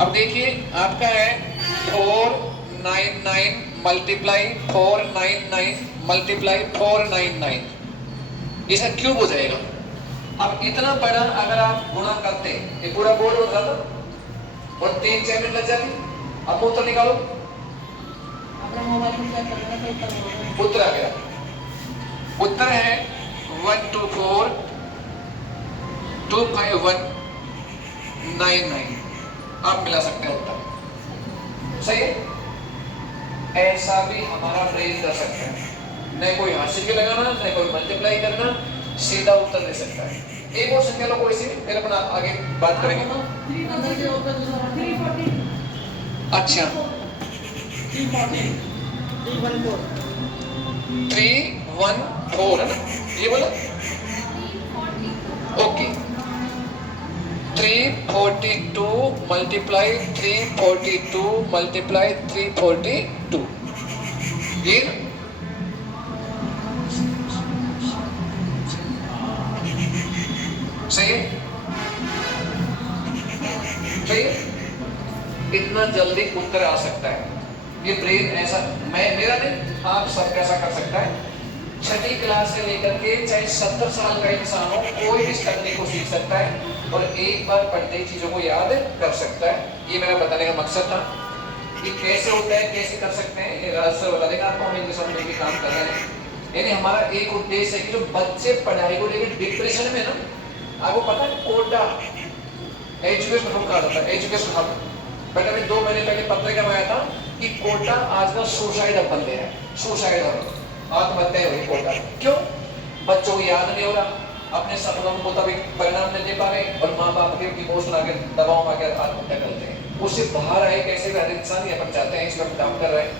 अब देखिए आपका है 499 मल्टीप्लाई 499 मल्टीप्लाई 499, इसका क्यूब हो जाएगा। अब इतना बड़ा अगर आप गुणा करते, ये पूरा बोर्ड होता था और 3-4 मिनट लग जाती। अब उत्तर निकालो, उत्तर आ गया। उत्तर है 124,251,99। आप मिला सकते हैं उत्तर, सही है। ऐसा भी हमारा ब्रेन कर सकता है, न कोई हाशिए के लगाना, न कोई मल्टीप्लाई करना, सीधा उत्तर दे सकता है। एक और संख्या लो कोई सी, फिर अपन आगे बात करेंगे। अच्छा 314 है ना, ये बोला। ओके 342 मल्टीप्लाई 342 मल्टीप्लाई 342, ये सही है। सही है, इतना जल्दी उत्तर आ सकता है। ये ब्रेन ऐसा, मेरा नहीं, आप सब कैसा कर सकता है। छठी क्लास से लेकर के चाहे 70 साल का इंसान हो, कोई भी इस तकनीक को सीख सकता है और एक बार पढ़ते ही चीजों को याद कर सकता है। ये मेरा बताने का मकसद था कि कैसे होता है, कैसे कर सकते हैं। ये राज सर बता देगा आपको, हम इनके साथ मिलकर काम कर रहे हैं। यानी हमारा एक उद्देश्य है कि जो बच्चे पढ़ाई को लेकर डिप्रेशन में ना, आपको पता है कोटा एजुकेशन हब कहा जाता है, एजुकेशन हब। बट अभी 2 महीने पहले पत्रिका में आया था कि कोटा आज का सुसाइड हब बन गया है। सुसाइड हब, आत्महत्या हुई कोटा। क्यों? बच्चों को याद नहीं हो रहा, अपने सपनों के मुताबिक परिणाम नहीं दे पा रहे और माँ बाप के इमोशन आकर दबाव में आकर आत्महत्या करते हैं। उससे बाहर आए कैसे भी हर इंसान, ये अपन चाहते हैं, इस वक्त काम कर रहे हैं।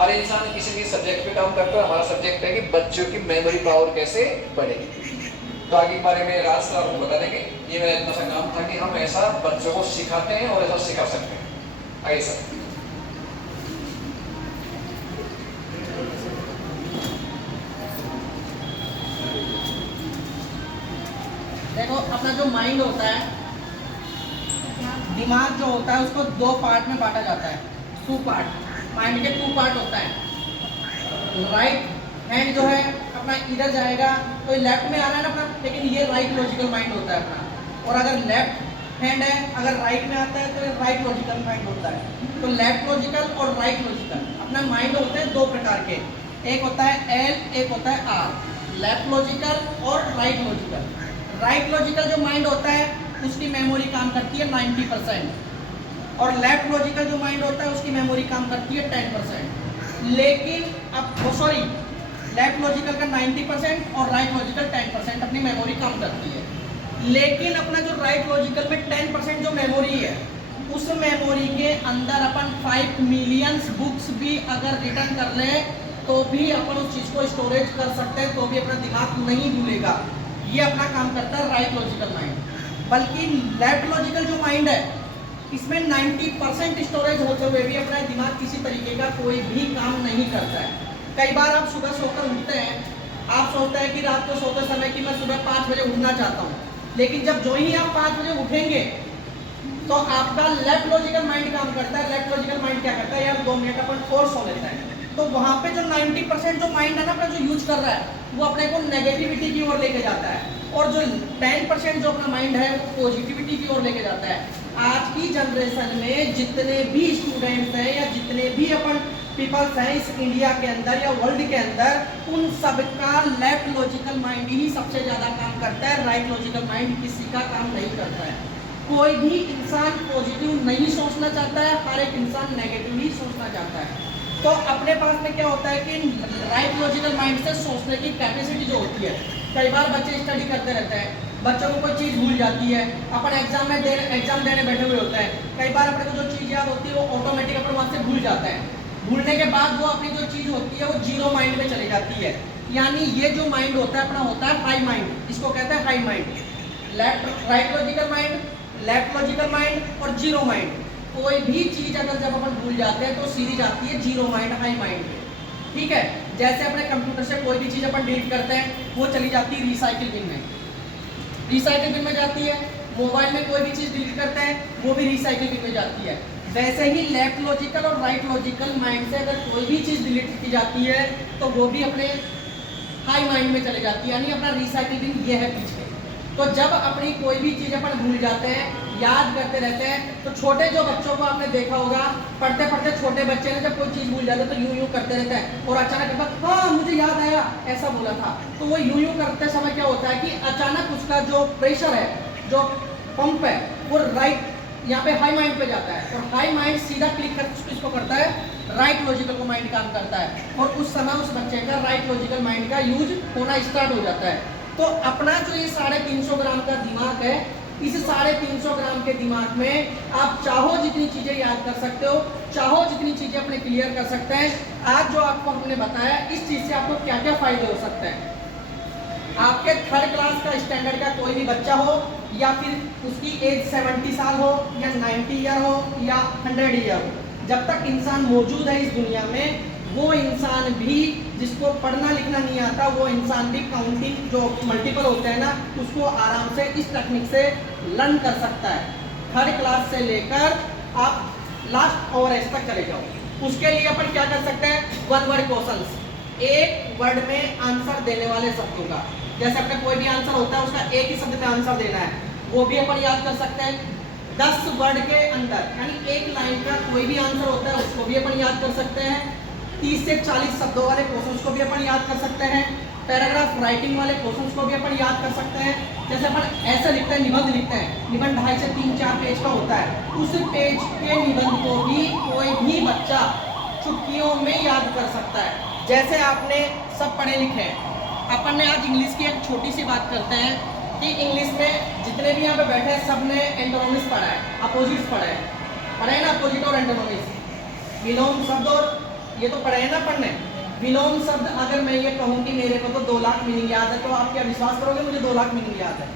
हर इंसान किसी भी सब्जेक्ट पे काम करता है। हमारा सब्जेक्ट है कि बच्चों की मेमोरी पावर कैसे बढ़ेगी। तो आगे के बारे में राज सर आपको बता देंगे। ये मेरा इतना सा काम था कि हम ऐसा बच्चों को सिखाते हैं और ऐसा सिखा सकते हैं। आइए सर। देखो अपना जो माइंड होता है, दिमाग जो होता है, उसको 2 पार्ट में बांटा जाता है। 2 पार्ट, माइंड के 2 पार्ट होता है। राइट हैंड जो है अपना इधर जाएगा तो लेफ्ट में आ रहा है ना अपना, लेकिन ये राइट लॉजिकल माइंड होता है अपना। और अगर लेफ्ट हैंड है, अगर राइट में आता है तो ये राइट लॉजिकल माइंड होता है। तो लेफ्ट लॉजिकल और राइट लॉजिकल अपना माइंड होते हैं 2 प्रकार के। एक होता है एल, एक होता है आर। लेफ्ट लॉजिकल और राइट लॉजिकल। राइट लॉजिकल जो माइंड होता है उसकी मेमोरी काम करती है 90% और लेफ्ट लॉजिकल जो माइंड होता है उसकी मेमोरी काम करती है 10%। लेकिन अब सॉरी, लेफ्ट लॉजिकल का 90% और राइट लॉजिकल 10% अपनी मेमोरी काम करती है। लेकिन अपना जो राइट लॉजिकल में 10% जो मेमोरी है, उस मेमोरी के अंदर अपन 5 मिलियन बुक्स भी अगर रिटर्न कर ले तो भी अपन उस चीज़ को स्टोरेज कर सकते हैं, तो भी अपना दिमाग नहीं भूलेगा। ये अपना काम करता है राइट लॉजिकल माइंड। बल्कि लेफ्ट लॉजिकल जो माइंड है, इसमें 90% स्टोरेज होते हुए भी अपना दिमाग किसी तरीके का कोई भी काम नहीं करता है। कई बार आप सुबह सोकर उठते हैं, आप सोचते हैं कि रात को सोते समय कि मैं सुबह 5 बजे उठना चाहता हूँ, लेकिन जब जो ही आप 5 बजे उठेंगे तो आपका लेफ्ट लॉजिकल माइंड काम करता है। लेफ्ट लॉजिकल माइंड क्या करता है, यार 2 मिनट अपन और सो लेता है। तो वहाँ पे जो 90% जो माइंड है ना अपना, जो यूज कर रहा है, वो अपने को नेगेटिविटी की ओर लेके जाता है और जो 10% जो अपना माइंड है वो पॉजिटिविटी की ओर लेके जाता है। आज की जनरेशन में जितने भी स्टूडेंट्स हैं या जितने भी अपन पीपल्स हैं इस इंडिया के अंदर या वर्ल्ड के अंदर, उन सबका लेफ्ट लॉजिकल माइंड ही सबसे ज़्यादा काम करता है। राइट लॉजिकल माइंड किसी का काम नहीं करता है। कोई भी इंसान पॉजिटिव नहीं सोचना चाहता है, हर एक इंसान नेगेटिव ही सोचना चाहता है। तो अपने पास में क्या होता है कि राइट लॉजिकल माइंड से सोचने की कैपेसिटी जो होती है, कई बार बच्चे स्टडी करते रहते हैं, बच्चों को कोई चीज़ भूल जाती है। अपन एग्जाम देने बैठे हुए होते हैं, कई बार अपने को जो चीज़ याद होती है वो ऑटोमेटिक अपन वहाँ से भूल जाता है। भूलने के बाद वो अपनी जो चीज़ होती है वो जीरो माइंड में चली जाती है। यानी ये जो माइंड होता है अपना होता है हाई माइंड, इसको कहते हैं high mind. Right logical mind, left logical mind और जीरो माइंड। कोई भी चीज़ अगर जब अपन भूल जाते हैं तो सीधी जाती है जीरो माइंड, हाई माइंड में। ठीक है, जैसे अपने कंप्यूटर से कोई भी चीज़ अपन डिलीट करते हैं वो चली जाती है रिसाइकिल बिन में, रिसाइकिल बिन में जाती है। मोबाइल में कोई भी चीज़ डिलीट करते हैं वो भी रिसाइकिल बिन में जाती है। वैसे ही लेफ्ट लॉजिकल और राइट लॉजिकल माइंड से अगर कोई भी चीज़ डिलीट की जाती है तो वो भी अपने हाई माइंड में चले जाती है, यानी अपना रिसाइकिल बिन ये है पीछे। तो जब अपनी कोई भी चीज़ अपन भूल जाते हैं, याद करते रहते हैं, तो छोटे जो बच्चों को आपने देखा होगा, पढ़ते पढ़ते छोटे बच्चे ने जब कोई चीज़ भूल जाते तो यूं करते रहते हैं और अचानक कहता हाँ मुझे याद आया ऐसा बोला था। तो वो यूं करते समय क्या होता है कि अचानक उसका जो प्रेशर है, जो पंप है, वो राइट यहाँ पे हाई माइंड पे जाता है और हाई माइंड सीधा क्लिक कर किसको करता है, राइट लॉजिकल को माइंड काम करता है और उस समय उस बच्चे का राइट लॉजिकल माइंड का यूज होना स्टार्ट हो जाता है। तो अपना जो ये 350 ग्राम का दिमाग है, इस 350 ग्राम के दिमाग में आप चाहो जितनी चीज़ें याद कर सकते हो, चाहो जितनी चीज़ें अपने क्लियर कर सकते हैं। आज जो आपको हमने बताया इस चीज़ से आपको क्या क्या फायदे हो सकते हैं। आपके 3rd क्लास का स्टैंडर्ड का कोई भी बच्चा हो या फिर उसकी एज 70 साल हो या 90 ईयर हो या 100 ईयर हो, जब तक इंसान मौजूद है इस दुनिया में, वो इंसान भी जिसको पढ़ना लिखना नहीं आता, वो इंसान भी काउंटिंग जो मल्टीपल होते हैं ना, उसको आराम से इस टेक्निक से लर्न कर सकता है। 3rd क्लास से लेकर आप लास्ट ओवर तक चले जाओ। उसके लिए अपन क्या कर सकते हैं, 1 वर्ड क्वेश्चंस, एक वर्ड में आंसर देने वाले शब्दों का, जैसे अपने कोई भी आंसर होता है उसका एक ही शब्द में आंसर देना है, वो भी अपन याद कर सकते हैं। 10 वर्ड के अंदर यानी एक लाइन का कोई भी आंसर होता है उसको भी अपन याद कर सकते हैं। 30 से 40 शब्दों वाले क्वेश्चंस को भी अपन याद कर सकते हैं। पैराग्राफ राइटिंग वाले क्वेश्चंस को भी अपन याद कर सकते हैं। जैसे अपन ऐसे लिखते हैं, निबंध लिखते हैं, निबंध 2.5 से 3-4 पेज का होता है, उस पेज के निबंध को भी कोई भी बच्चा चुटकियों में याद कर सकता है। जैसे आपने सब पढ़े लिखे हैं, अपन ने आज इंग्लिश की एक छोटी सी बात करते हैं कि इंग्लिश में जितने भी यहाँ पे बैठे हैं सब ने एंटोनिम्स पढ़ा है, अपोजिट्स पढ़े हैं ना, अपोजिट और एंटोनिम्स, विलोम शब्द, और ये तो पढ़े हैं ना पढ़ने। विलोम शब्द अगर मैं ये कहूँ कि मेरे को तो 2 लाख मीनिंग याद है, तो आप क्या विश्वास करोगे मुझे 2 लाख मीनिंग याद है?